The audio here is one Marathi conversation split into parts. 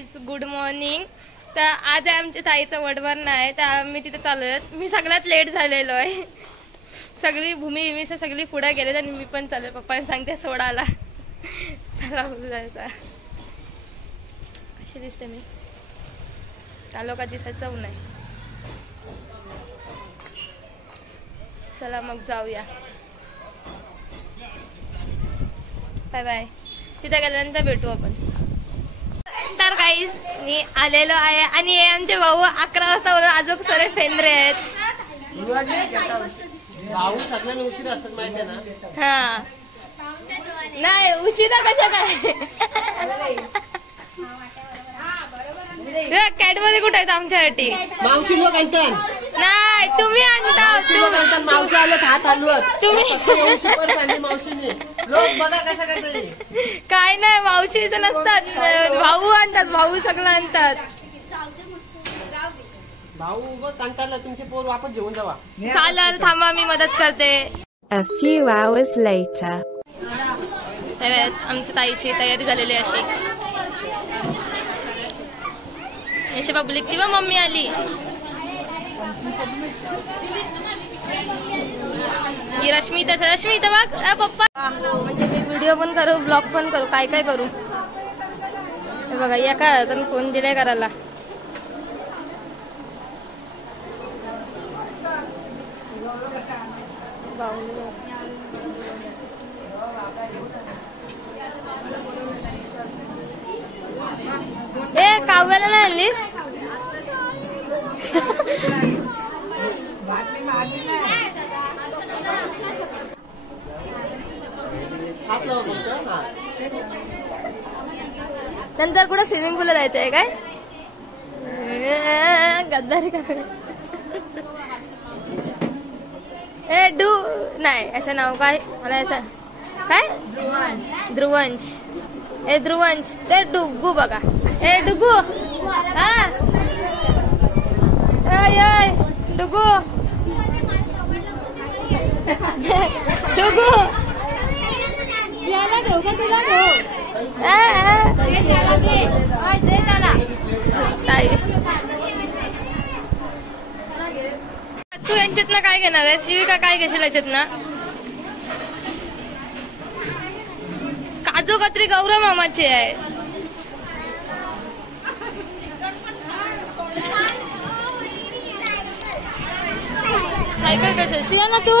Guys, good morning. तर आज आहे आमच्या ताईचं वडवर्ण आहे, तर आम्ही तिथे चाललोय. मी सगळ्यात लेट झालेलो आहे. सगळी भूमी सगळी पुढे गेले आणि मी पण चालले. पप्पाने सांगते सोडायला. चला जायचा. कशी दिसते मी? चालो का दिसायचं नाही. चला मग जाऊया. Bye bye. तिथे गेल्यानंतर भेटू आपण. तर काही मी आलेलो आहे आणि हे आमचे भाऊ 11 वाजता अजून सरे फेंद्रे आहेत. भाऊ सगळ्यांना उशीर असतात माहिती ना. हा नाही उशिरा कशा काय. कॅडबरी कुठे आहेत आमच्यासाठी? मावशी लोक आणतात. नाही तुम्ही आणता. मावशी आलं हात हलवत. तुम्ही मावशीने लोक बघा कसं करते. काय नाही मावशीच नसतात, भाऊ आणतात. भाऊ सगळं आणतात. भाऊ बघ कंटाळला. तुमचे पोर वापस घेऊन जावा. चालेल थांबा मी मदत करते. A few hours later. आमच्या ताईची तयारी झालेली अशी. याची पब्लिक किंवा मम्मी आली. ही रश्मी इथं बघ. पप्पा म्हणजे मी व्हिडिओ पण करू, ब्लॉग पण करू, काय काय करू. हे बघा या का तर फोन दिलाय करायला. ए काव्याला नाही आणलीस? नंतर कुठे स्विमिंग पूलला जायचंय काय? गद्दारी का? ए डू नाही याचं नाव काय मला याचं काय? ध्रुवंश. ए ध्रुवंश ते डुगू बघा. ए डुगू हा डुगू डुगू याला घेऊ का तुला घेऊ? तू यांच्यातनं काय घेणार आहे? शिविका काय घेशील याच्यातनं? काजू कतरी गौरव मामाची आहे. सायकल कशी सिया ना तू?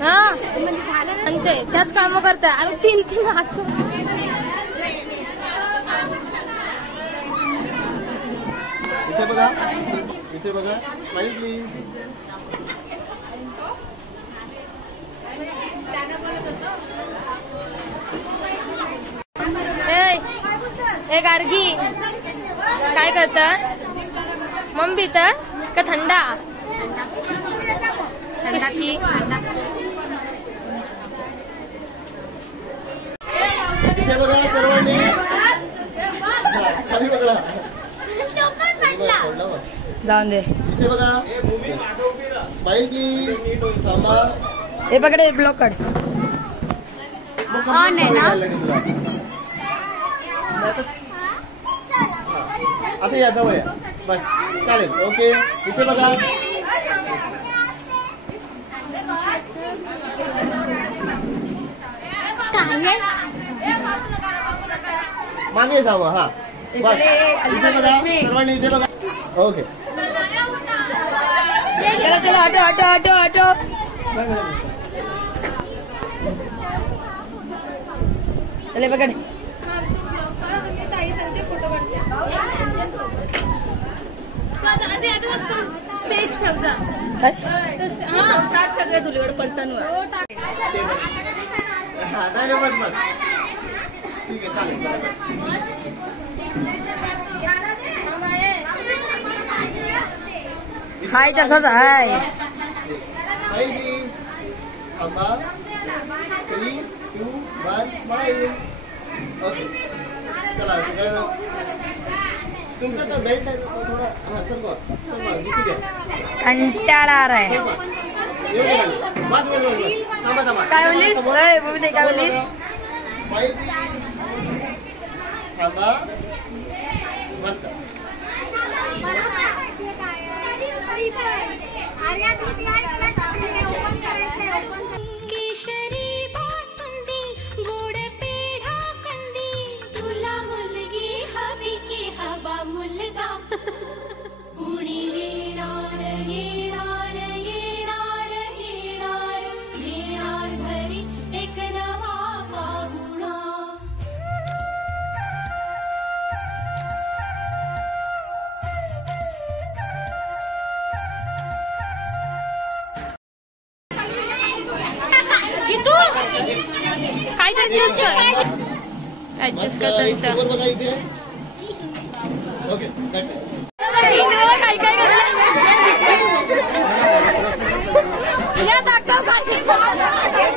हा आणि ते त्याच काम करताय. आणि 3 हात इथे बघा. इथे बघा. Smile please. ए गार्गी काय करतात? मम्मी तर का थंडा? खुशकी इथे बघा सर्वांनी. खाली बघा. जाऊन दे. इथे बघा. Smile please. थांबा. हे पकडे ब्लॉक काढ. ऑन आहे ना? आता या जवळ या. बस चालेल. ओके. इथे बघा. मागे जावं. हा बस. इथे बघा सर्वांनी. इथे बघा. ओके. चला ऑटो. चले पकड. स्टेज ठेवता. हा सगळे धुलीवर पडताना. हा नाही बस. ठीक आहे चालेल. हाय तसंच हाय. थांबा. 3, 2, 1 स्माइल. ओके चला सगळं तुमचा तो बेल्ट आहे तो थोडा हा सरकवा दिसू द्या कंटाळा आ रहा है. येऊ दे खाली. बस थांबा काय बोललीस? ए, बघू दे, काय बोललीस? थांबा मस्त केशरी बासुंदी गोड पेढा कंदी तुला मुलगी हवी की हवा मुलगा कुणी येणार येणार येणार येणार येणार घरी एक नवा पाहुणा. काहीतरी चूज कर. ऍडजस्ट करतो वर बघा इथे ओके दॅट्स काय काय या दाखव काय